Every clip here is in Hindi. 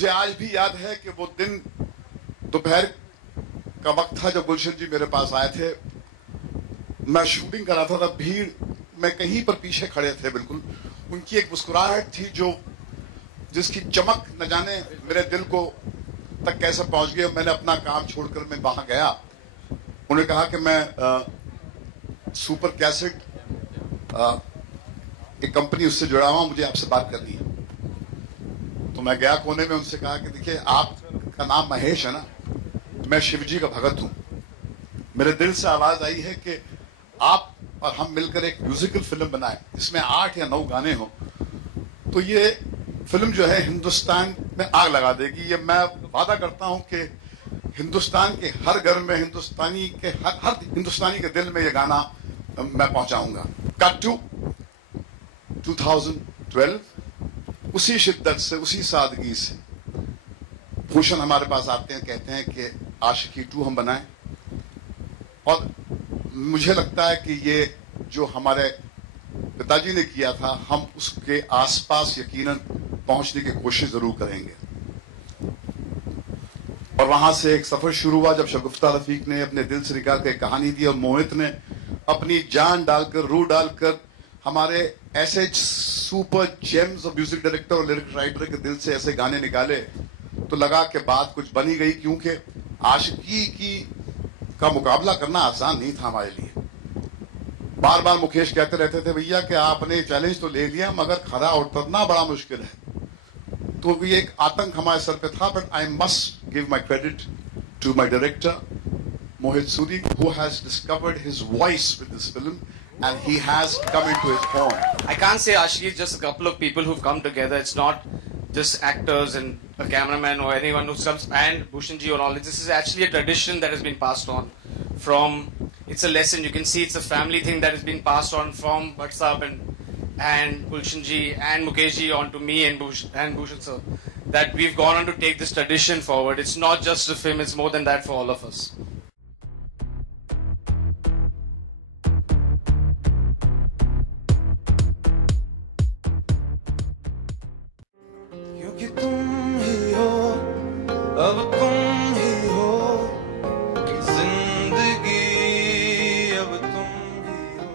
मुझे आज भी याद है कि वो दिन दोपहर का वक्त था जब गुलशन जी मेरे पास आए थे। मैं शूटिंग कर रहा था, तब भीड़ में कहीं पर पीछे खड़े थे। बिल्कुल उनकी एक मुस्कुराहट थी जो जिसकी चमक न जाने मेरे दिल को तक कैसे पहुंच गई। मैंने अपना काम छोड़कर मैं वहां गया। उन्होंने कहा कि मैं सुपर कैसेट एक कंपनी उससे जुड़ा हुआ, मुझे आपसे बात करनी है। तो मैं गया कोने में, उनसे कहा कि देखिए आपका नाम महेश है ना, मैं शिवजी का भगत हूं। मेरे दिल से आवाज आई है कि आप और हम मिलकर एक म्यूजिकल फिल्म बनाए जिसमें 8 या 9 गाने हो, तो ये फिल्म जो है हिंदुस्तान में आग लगा देगी। ये मैं वादा करता हूं कि हिंदुस्तान के हर घर में हिंदुस्तानी के हर हिंदुस्तानी के दिल में ये गाना मैं पहुंचाऊंगा। कट टू 2012, उसी शिद्दत से, उसी सादगी से भूषण हमारे पास आते हैं, कहते हैं कि आशिकी 2 हम बनाएं। और मुझे लगता है कि ये जो हमारे पिताजी ने किया था, हम उसके आसपास यकीनन पहुंचने की कोशिश जरूर करेंगे। और वहां से एक सफर शुरू हुआ जब शगुफ्ता रफीक ने अपने दिल से निकाल कर कहानी दी और मोहित ने अपनी जान डालकर, रूह डालकर हमारे ऐसे सुपर जेम्स और म्यूजिक डायरेक्टर और लिरिक राइटर के दिल से ऐसे गाने निकाले, तो लगा कि बात कुछ बनी गई। क्योंकि आशिकी का मुकाबला करना आसान नहीं था हमारे लिए। बार बार मुकेश कहते रहते थे, भैया कि आपने चैलेंज तो ले लिया मगर खरा उतरना बड़ा मुश्किल है। तो भी एक आतंक हमारे सर पे था। But I must give my credit to my director Mohit Suri, who has discovered his voice with this film, and he has come into his own. I can't say Ashiki is just a couple of people who've come together. It's not just actors and a cameraman or anyone who comes, and Bhushan ji or all. This is actually a tradition that has been passed on from. It's a lesson. You can see it's a family thing that has been passed on from Bhatt and Gulshan ji and Mukesh ji on to me and Bhushan sir. That we've gone on to take this tradition forward. It's not just a film. It's more than that for all of us. अब तुम ही हो जिंदगी, अब तुम ही हो।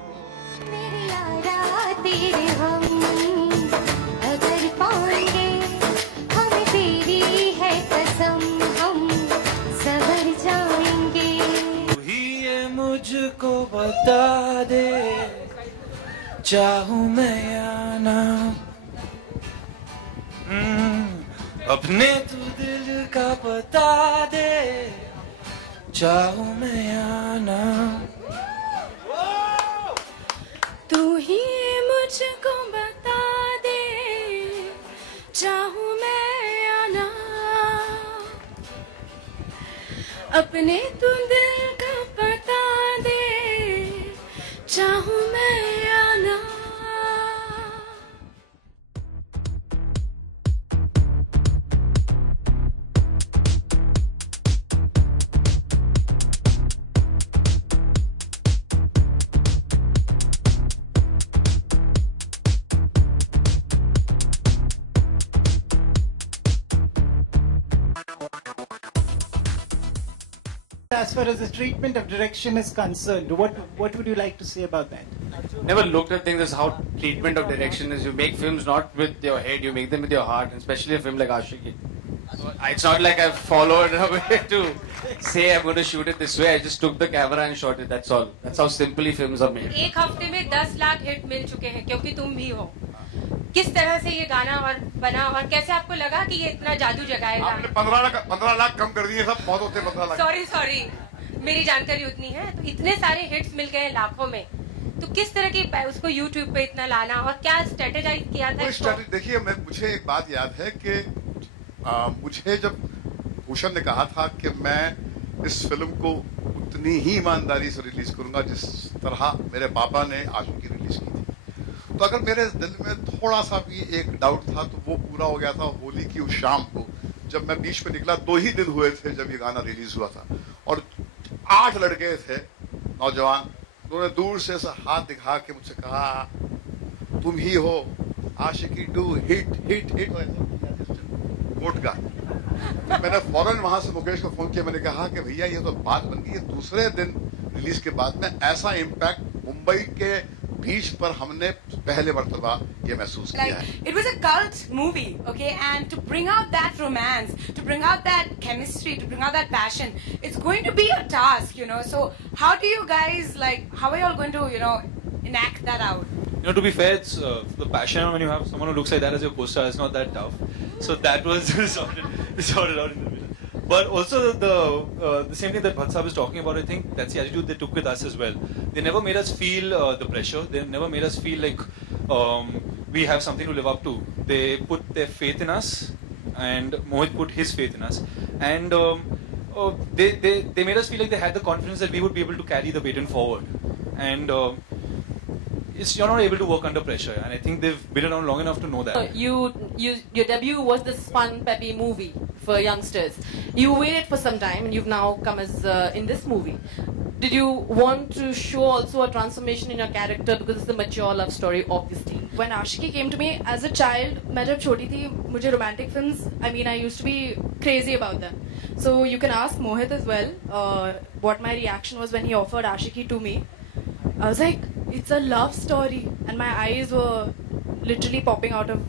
मेरे यारा तेरे हम अगर पाएंगे, हमें तेरी है कसम, हम सवर जाएंगे। तू ही ये मुझको बता दे, चाहूं मैं या ना। अपने तू दिल का बता दे, चाहूं मैं या ना। तू ही मुझको बता दे, चाहूं मैं या ना। अपने तू दिल का बता दे, चाहूं मैं या ना। As far as the treatment of direction is concerned, what would you like to say about that? Never looked at things as how treatment of direction is. You make films not with your head, you make them with your heart, especially a film like Ashiki. So it's not like I've followed a way to say I'm going to shoot it this way. I just took the camera and shot it. That's all. That's how simply films are made. एक हफ्ते में 10 लाख हिट मिल चुके हैं क्योंकि तुम भी हो। किस तरह से ये गाना और बना और कैसे आपको लगा कि ये इतना जादू जगाएगा? आपने 15 लाख कम कर दिए, सब बहुत होते 15 लाख। सॉरी मेरी जानकारी उतनी है। तो इतने सारे हिट्स मिल गए लाखों में, तो किस तरह की उसको यूट्यूब पे इतना लाना और क्या स्ट्रेटेजाइज किया था? देखिए, मुझे एक बात याद है कि मुझे जब भूषण ने कहा था कि मैं इस फिल्म को उतनी ही ईमानदारी से रिलीज करूंगा जिस तरह मेरे पापा ने आशिकी रिलीज की थी, तो अगर मेरे दिल में थोड़ा सा भी एक डाउट था तो वो पूरा हो गया था होली की उस शाम को जब मैं बीच में निकला। 2 ही दिन हुए थे जब ये गाना रिलीज हुआ था और 8 लड़के थे नौजवान, उन्होंने दूर से ऐसा हाथ दिखा के मुझसे कहा, तुम ही हो आशिकी 2 हिट हिट हिट कोट का। तो मैंने फौरन वहां से मुकेश को फोन किया, मैंने कहा कि भैया ये तो बात बन गई है। दूसरे दिन रिलीज के बाद में ऐसा इम्पैक्ट मुंबई के बीच पर हमने पहले मर्तबा ये महसूस किया है। Like, it was a cult movie, okay, and to bring out that romance, to bring out that chemistry, to bring out that passion, it's going to be a task, you know. So how do you guys, like, how are you all going to, you know, enact that out? You know, to be fair, it's the passion when you have someone who looks like that as your co-star is not that tough. So that was sorted out in the middle. But also the same thing that Bhatt Saab is talking about, I think that's the attitude they took with us as well. They never made us feel the pressure. They never made us feel like we have something to live up to. They put their faith in us, and Mohit put his faith in us, and they made us feel like they had the confidence that we would be able to carry the baton forward. And you're not able to work under pressure, and I think they've been around long enough to know that. Your debut was this fun, peppy movie for youngsters. You waited for some time, and you've now come as in this movie. Did you want to show also a transformation in your character because it's a mature love story, obviously? When Ashiki came to me as a child, मैं जब छोटी थी, मुझे romantic films, I mean, I used to be crazy about them. So you can ask Mohit as well what my reaction was when he offered Ashiki to me. I was like, it's a love story, and my eyes were literally popping out of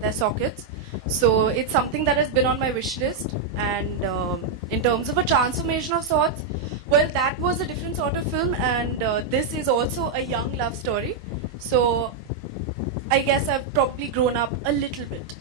their sockets. So it's something that has been on my wish list, and in terms of a transformation of sorts, well, that was a different sort of film, and this is also a young love story. So I guess I've probably grown up a little bit.